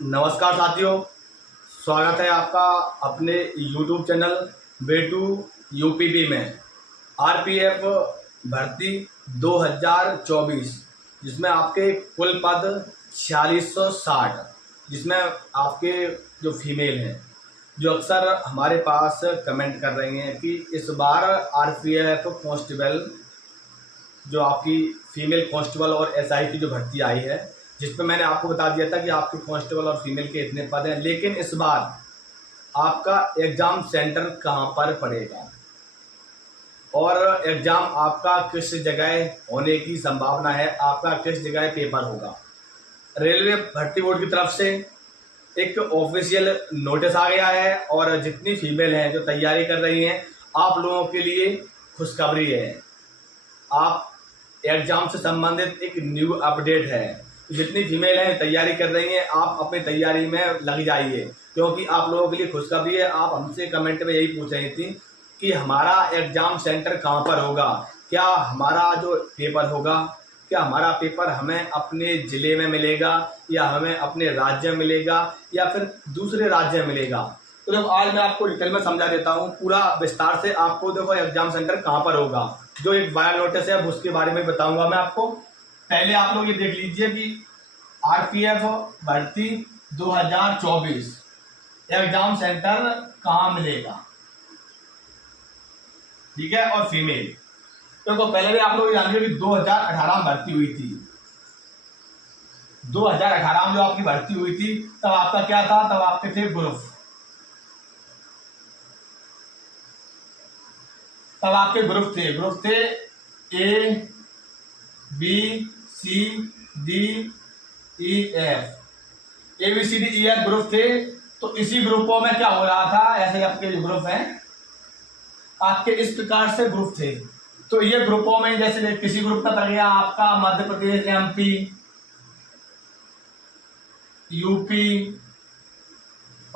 नमस्कार साथियों, स्वागत है आपका अपने YouTube चैनल बेटू यूपीबी में। आरपीएफ भर्ती 2024 जिसमें आपके कुल पद 4660, जिसमें आपके जो फीमेल हैं जो अक्सर हमारे पास कमेंट कर रही हैं कि इस बार आरपीएफ कांस्टेबल जो आपकी फीमेल कांस्टेबल और एसआई की जो भर्ती आई है, जिस पर मैंने आपको बता दिया था कि आपके कांस्टेबल और फीमेल के इतने पद हैं, लेकिन इस बार आपका एग्ज़ाम सेंटर कहां पर पड़ेगा और एग्ज़ाम आपका किस जगह होने की संभावना है, आपका किस जगह पेपर होगा। रेलवे भर्ती बोर्ड की तरफ से एक ऑफिशियल नोटिस आ गया है और जितनी फीमेल हैं जो तैयारी कर रही हैं, आप लोगों के लिए खुशखबरी है। आप एग्ज़ाम से संबंधित एक न्यू अपडेट है। जितनी फीमेल हैं तैयारी कर रही हैं, आप अपनी तैयारी में लग जाइए, क्योंकि आप लोगों के लिए खुशखबरी है। आप हमसे कमेंट में यही पूछ रही थी कि हमारा एग्ज़ाम सेंटर कहां पर होगा, क्या हमारा जो पेपर होगा, क्या हमारा पेपर हमें अपने ज़िले में मिलेगा या हमें अपने राज्य में मिलेगा या फिर दूसरे राज्य में मिलेगा। तो देखो, आज मैं आपको डिटेल में समझा देता हूँ पूरा विस्तार से। आपको देखो एग्ज़ाम सेंटर कहाँ पर होगा, जो एक बायो नोटिस है उसके बारे में बताऊंगा मैं आपको। पहले आप लोग ये देख लीजिए कि आरपीएफ भर्ती 2024 एग्जाम सेंटर कहाँ मिलेगा, ठीक है। और फीमेल देखो, पहले भी आप लोग जानिए कि 2018 में भर्ती हुई थी। 2018 में जो आपकी भर्ती हुई थी, तब आपका क्या था, तब आपके थे ग्रुप। तब आपके ग्रुप थे A B C D E F. A B C D E F group थे। तो इसी ग्रुपों में क्या हो रहा था, ऐसे आपके जो ग्रुप हैं आपके इस प्रकार से ग्रुप थे। तो ये ग्रुपों में जैसे किसी ग्रुप में पड़ गया आपका मध्य प्रदेश, एमपी, यूपी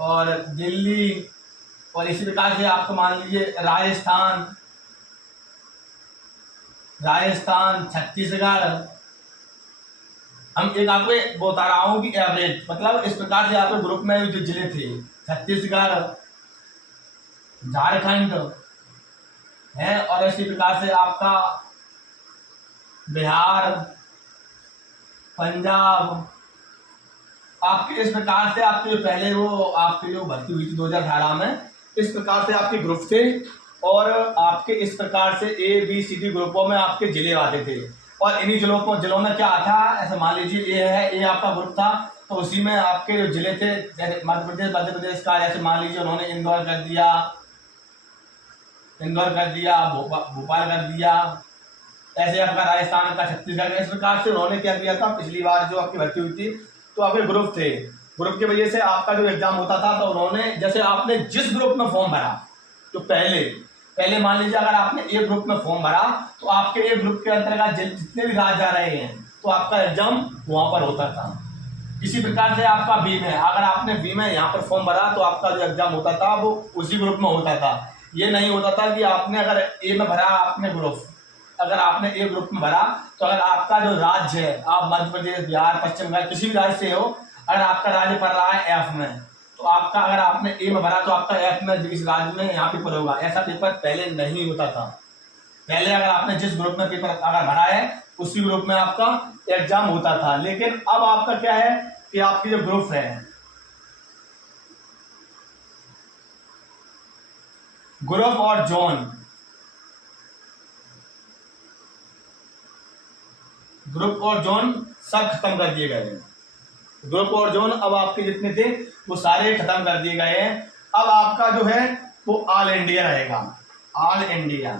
और दिल्ली, और इसी प्रकार से आपको मान लीजिए राजस्थान, छत्तीसगढ़। हम एक आपको बता रहा हूं कि एवरेज, मतलब इस प्रकार से आपके ग्रुप में जो जिले थे, छत्तीसगढ़, झारखंड है, और इसी प्रकार से आपका बिहार, पंजाब, आपके इस प्रकार से आपके जो पहले वो आपकी जो भर्ती हुई थी 2018 में, इस प्रकार से आपके ग्रुप थे। और आपके इस प्रकार से ए बी सी डी ग्रुपों में आपके जिले आते थे। और इन्हीं जिलों में क्या था, ऐसे मान लीजिए ये है, ये आपका ग्रुप था, तो उसी में आपके जो जिले थे, जैसे मध्य प्रदेश का, जैसे मान लीजिए उन्होंने इंदौर कर दिया, भोपाल कर दिया, ऐसे आपका राजस्थान का, छत्तीसगढ़ का। इस प्रकार से उन्होंने क्या दिया था, पिछली बार जो आपकी भर्ती हुई थी तो आपके ग्रुप थे। ग्रुप की वजह से आपका जो एग्जाम होता था, तो उन्होंने जैसे आपने जिस ग्रुप में फॉर्म भरा, तो पहले मान लीजिए अगर आपने ए ग्रुप में फॉर्म भरा, तो आपके ए ग्रुप के अंतर्गत जितने भी राज्य आ रहे हैं, तो आपका एग्जाम वहां पर होता था। इसी प्रकार से आपका बी में, अगर आपने बी में यहाँ पर फॉर्म भरा, तो आपका जो एग्जाम होता था वो उसी ग्रुप में होता था। ये नहीं होता था कि आपने अगर ए में भरा, आपने ग्रुप, अगर आपने ए ग्रुप में भरा, तो अगर आपका जो राज्य है, आप मध्य प्रदेश, बिहार, पश्चिम बंगाल, किसी भी राज्य से हो, अगर आपका राज्य पड़ रहा है एफ में, तो आपका अगर आपने ए में भरा, तो आपका एफ में इस राज्य में यहाँ पेपर होगा। ऐसा पेपर पहले नहीं होता था। पहले अगर आपने जिस ग्रुप में पेपर अगर भरा है, उसी ग्रुप में आपका एग्जाम होता था। लेकिन अब आपका क्या है कि आपकी जो ग्रुप है, ग्रुप और जोन, सब खत्म कर दिए गए हैं। ग्रुप और जोन अब आपके जितने थे वो सारे खत्म कर दिए गए हैं। अब आपका जो है वो ऑल इंडिया रहेगा, ऑल इंडिया।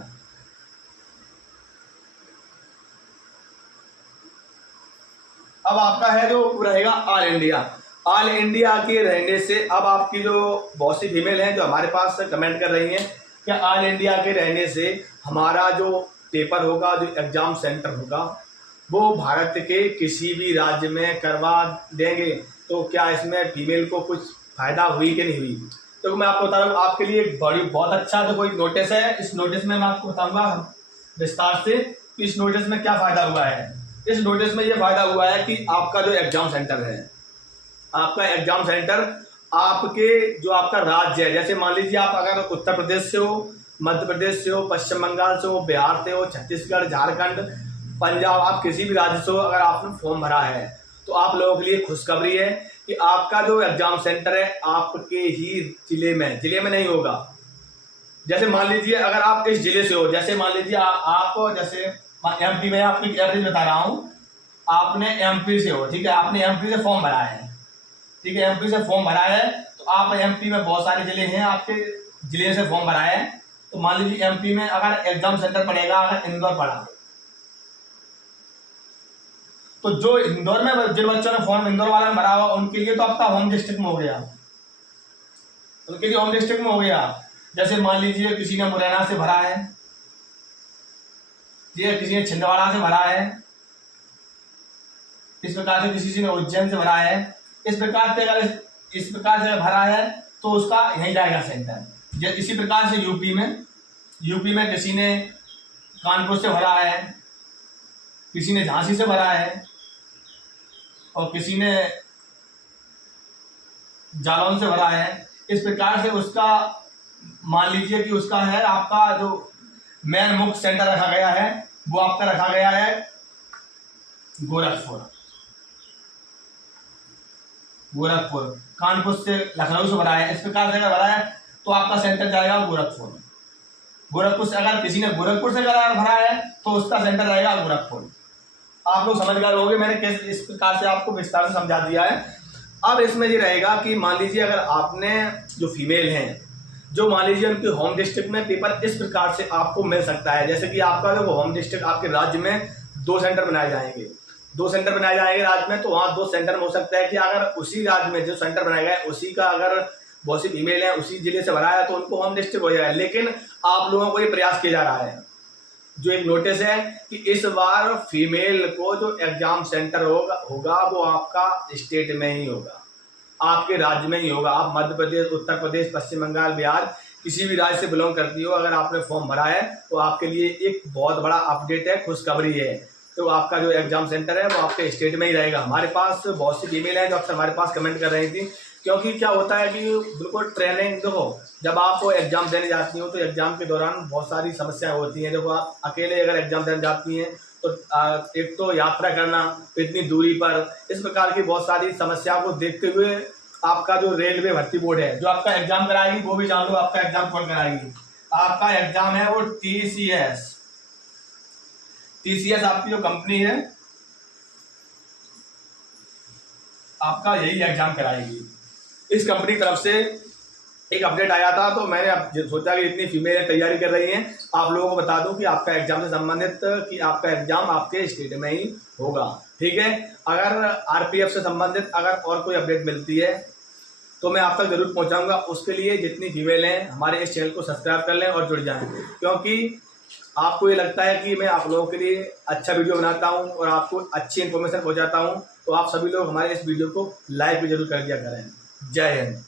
अब आपका है जो रहेगा ऑल इंडिया। ऑल इंडिया के रहने से अब आपकी जो बहुत सी फीमेल हैं जो हमारे पास कमेंट कर रही हैं कि ऑल इंडिया के रहने से हमारा जो पेपर होगा, जो एग्जाम सेंटर होगा, वो भारत के किसी भी राज्य में करवा देंगे। तो क्या इसमें फीमेल को कुछ फायदा हुई कि नहीं हुई? तो मैं आपको बता रहा हूँ, आपके लिए बहुत अच्छा जो कोई नोटिस है। इस नोटिस में मैं आपको बताऊंगा विस्तार से कि इस नोटिस में क्या फायदा हुआ है। इस नोटिस में ये फायदा हुआ है कि आपका जो एग्जाम सेंटर है, आपका एग्जाम सेंटर आपके जो आपका राज्य है, जैसे मान लीजिए आप अगर उत्तर प्रदेश से हो, मध्य प्रदेश से हो, पश्चिम बंगाल से हो, बिहार से हो, छत्तीसगढ़, झारखंड, पंजाब, आप किसी भी राज्य से हो, अगर आपने फॉर्म भरा है तो आप लोगों के लिए खुशखबरी है कि आपका जो एग्जाम सेंटर है आपके ही जिले में नहीं होगा। जैसे मान लीजिए अगर आप इस जिले से हो, जैसे मान लीजिए आप जैसे एमपी में, आपकी एवरेज बता रहा हूँ, आपने एमपी से हो, ठीक है, आपने एमपी से फॉर्म भरा है, ठीक है, एमपी से फॉर्म भरा है, तो आप एमपी में बहुत सारे जिले हैं, आपके जिले से फॉर्म भरा है, तो मान लीजिए एमपी में अगर एग्जाम सेंटर पड़ेगा, अगर इंदौर पड़ा, तो जो इंदौर में जिन बच्चों ने फॉर्म इंदौर वाला में भरा हुआ उनके लिए तो आपका होम डिस्ट्रिक्ट में हो गया, उनके लिए होम डिस्ट्रिक्ट में हो गया। जैसे मान लीजिए किसी ने मुरैना से भरा है, किसी ने छिंदवाड़ा से भरा है, इस प्रकार से किसी ने उज्जैन से भरा है, इस प्रकार से अगर इस प्रकार से भरा है तो उसका यहीं जाएगा सेंटर। इसी प्रकार से यूपी में किसी ने कानपुर से भरा है, किसी ने झांसी से भरा है और किसी ने जालौन से भरा है। इस प्रकार से उसका मान लीजिए कि उसका है आपका जो मेन मुख्य सेंटर रखा गया है वो आपका रखा गया है गोरखपुर। कानपुर से लखनऊ से भरा है, इस प्रकार से अगर भरा है तो आपका सेंटर जाएगा गोरखपुर से। अगर किसी ने गोरखपुर से अगर भरा है तो उसका सेंटर रहेगा गोरखपुर। आप लोग समझ गए होंगे, मैंने किस इस प्रकार से आपको विस्तार से समझा दिया है। अब इसमें ये रहेगा कि मान लीजिए अगर आपने जो फीमेल हैं, जो मान लीजिए उनके होम डिस्ट्रिक्ट में पेपर इस प्रकार से आपको मिल सकता है, जैसे कि आपका जो होम डिस्ट्रिक्ट आपके राज्य में 2 सेंटर बनाए जाएंगे राज्य में, तो वहाँ 2 सेंटर में हो सकता है कि अगर उसी राज्य में जो सेंटर बनाया गया है उसी का अगर बहुत सी फीमेल है उसी जिले से भरा है तो उनको होम डिस्ट्रिक्ट हो जाएगा। लेकिन आप लोगों को ये प्रयास किया जा रहा है, जो एक नोटिस है कि इस बार फीमेल को जो एग्जाम सेंटर होगा वो आपका स्टेट में ही होगा, आपके राज्य में ही होगा। आप मध्य प्रदेश, उत्तर प्रदेश, पश्चिम बंगाल, बिहार किसी भी राज्य से बिलोंग करती हो, अगर आपने फॉर्म भरा है तो आपके लिए एक बहुत बड़ा अपडेट है, खुशखबरी है। तो आपका जो एग्जाम सेंटर है वो आपके स्टेट में ही रहेगा। हमारे पास बहुत सी फीमेल हैं जो अक्सर हमारे पास कमेंट कर रही थी, क्योंकि क्या होता है कि बिल्कुल ट्रेनिंग, देखो जब आप एग्जाम देने जाती हो तो एग्जाम के दौरान बहुत सारी समस्याएं होती हैं। देखो आप अकेले अगर एग्जाम देने जाती हैं तो एक तो यात्रा करना इतनी दूरी पर, इस प्रकार की बहुत सारी समस्याओं को देखते हुए आपका जो रेलवे भर्ती बोर्ड है जो आपका एग्जाम कराएगी, वो भी जान लो आपका एग्जाम कौन कराएगी। आपका एग्जाम है वो टीसीएस आपकी जो कंपनी है आपका यही एग्जाम कराएगी। इस कंपनी की तरफ से एक अपडेट आया था, तो मैंने सोचा कि इतनी फीमेल तैयारी कर रही हैं, आप लोगों को बता दूं कि आपका एग्जाम से संबंधित कि आपका एग्जाम आपके स्टेट में ही होगा, ठीक है। अगर आरपीएफ से संबंधित अगर और कोई अपडेट मिलती है तो मैं आप तक जरूर पहुंचाऊंगा। उसके लिए जितनी फीमेल हैं हमारे इस चैनल को सब्सक्राइब कर लें और जुड़ जाएं, क्योंकि आपको ये लगता है कि मैं आप लोगों के लिए अच्छा वीडियो बनाता हूं और आपको अच्छी इन्फॉर्मेशन पहुंचाता हूं, तो आप सभी लोग हमारे इस वीडियो को लाइक भी जरूर कर दिया करें। जय हिंद।